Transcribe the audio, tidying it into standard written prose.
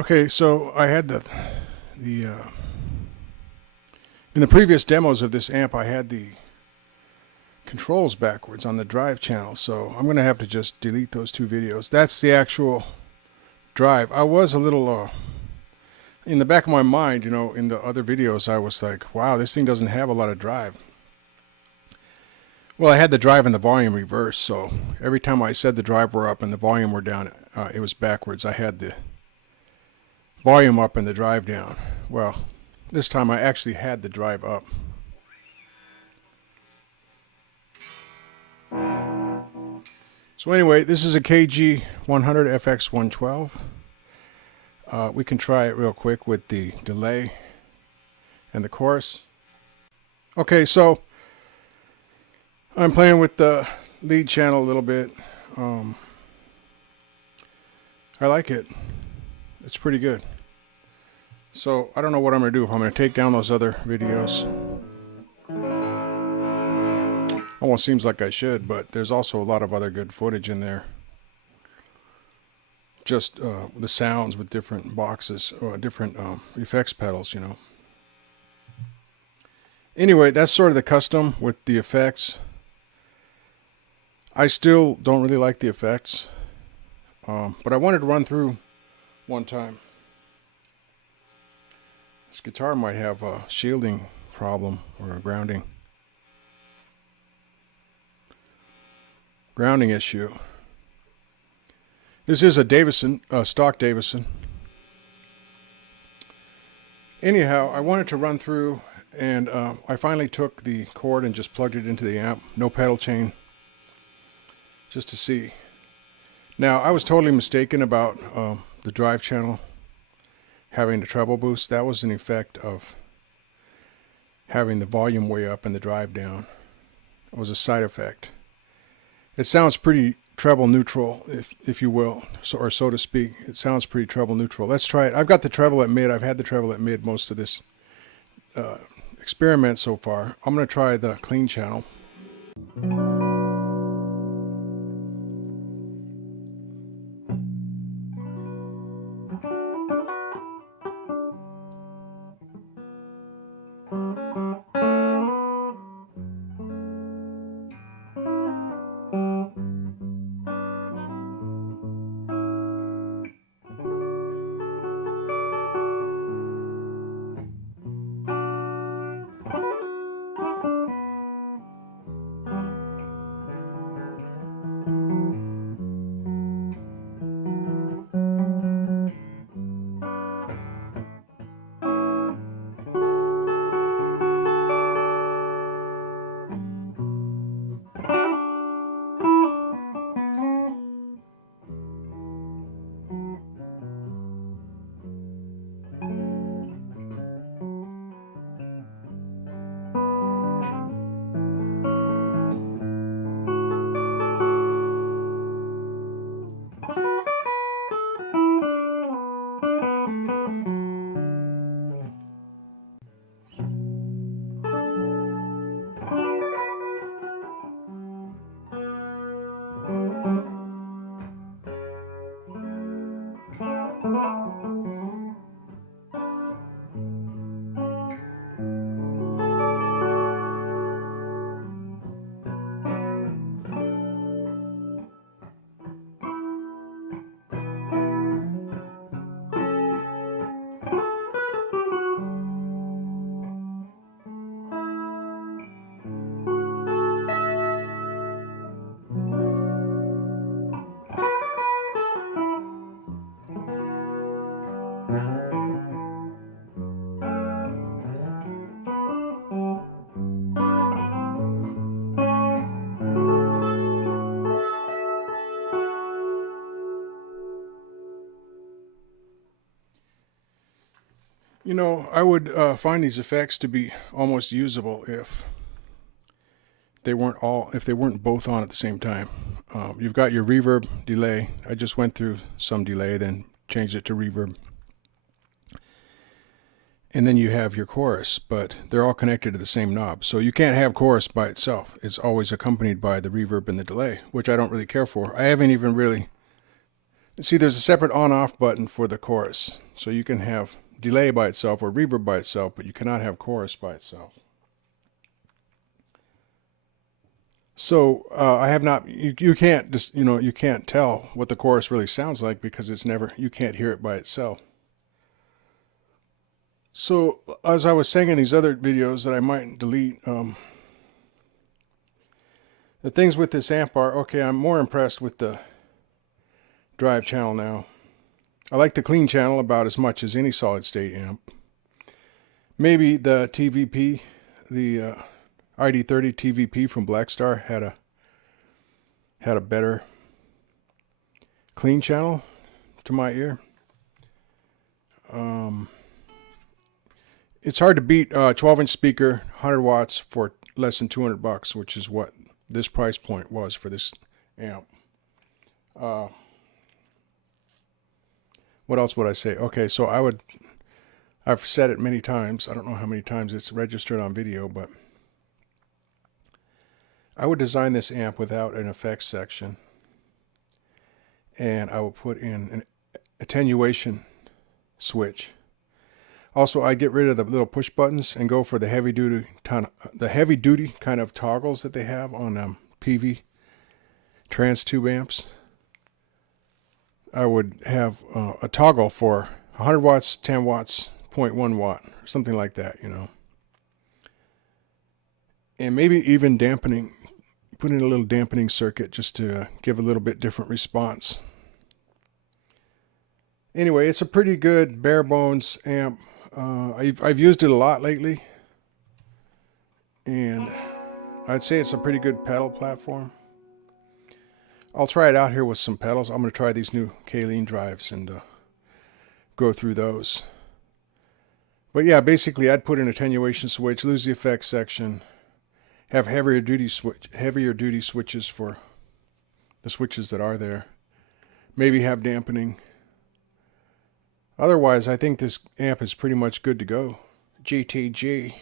Okay, so I had the in the previous demos of this amp, I had the controls backwards on the drive channel, so I'm going to have to just delete those two videos. That's the actual drive. I was a little in the back of my mind, you know, in the other videos, I was like, wow, this thing doesn't have a lot of drive. Well, I had the drive and the volume reversed, so every time I said the drive were up and the volume were down, it was backwards. I had the volume up and the drive down. Well, this time I actually had the drive up. So anyway, this is a KG100FX112. We can try it real quick with the delay and the chorus. Okay, so I'm playing with the lead channel a little bit. I like it. It's pretty good. So I don't know what I'm going to do, if I'm going to take down those other videos. Almost seems like I should, but there's also a lot of other good footage in there. Just the sounds with different boxes, or different effects pedals, you know. Anyway, that's sort of the custom with the effects. I still don't really like the effects, but I wanted to run through one time. This guitar might have a shielding problem or a grounding issue. This is a Davison, stock Davison. Anyhow, I wanted to run through, and I finally took the cord and just plugged it into the amp. No pedal chain, just to see. Now, I was totally mistaken about the drive channel having the treble boost. That was an effect of having the volume way up and the drive down. It was a side effect. It sounds pretty treble neutral, if you will, or so to speak. It sounds pretty treble neutral. Let's try it. I've got the treble at mid. I've had the treble at mid most of this experiment so far. I'm going to try the clean channel. You know, I would find these effects to be almost usable if they weren't both on at the same time. You've got your reverb, delay. I just went through some delay, then changed it to reverb. And then you have your chorus, but they're all connected to the same knob. So you can't have chorus by itself. It's always accompanied by the reverb and the delay, which I don't really care for. I haven't even really... See, there's a separate on-off button for the chorus. So you can have delay by itself or reverb by itself, but you cannot have chorus by itself. So I have not, you can't just, you can't tell what the chorus really sounds like because you can't hear it by itself. So as I was saying in these other videos that I might delete, the things with this amp are, okay, I'm more impressed with the drive channel now. I like the clean channel about as much as any solid state amp. Maybe the TVP, the ID30 TVP from Blackstar had a better clean channel to my ear. It's hard to beat a 12-inch speaker, 100 watts for less than $200, which is what this price point was for this amp. What else would I say? Okay, so I've said it many times. I don't know how many times it's registered on video, but I would design this amp without an effects section. And I will put in an attenuation switch. Also, I get rid of the little push buttons and go for the heavy duty kind of toggles that they have on PV trans tube amps. I would have a toggle for 100 watts, 10 watts, 0.1 watt, or something like that, And maybe even dampening, put in a little dampening circuit just to give a little bit different response. Anyway, it's a pretty good bare bones amp. I've used it a lot lately, and I'd say it's a pretty good pedal platform. I'll try it out here with some pedals. I'm going to try these new Kaleen drives and go through those. But yeah, basically I'd put an attenuation switch, lose the effects section, have heavier duty switches for the switches that are there. Maybe have dampening. Otherwise, I think this amp is pretty much good to go. GTG.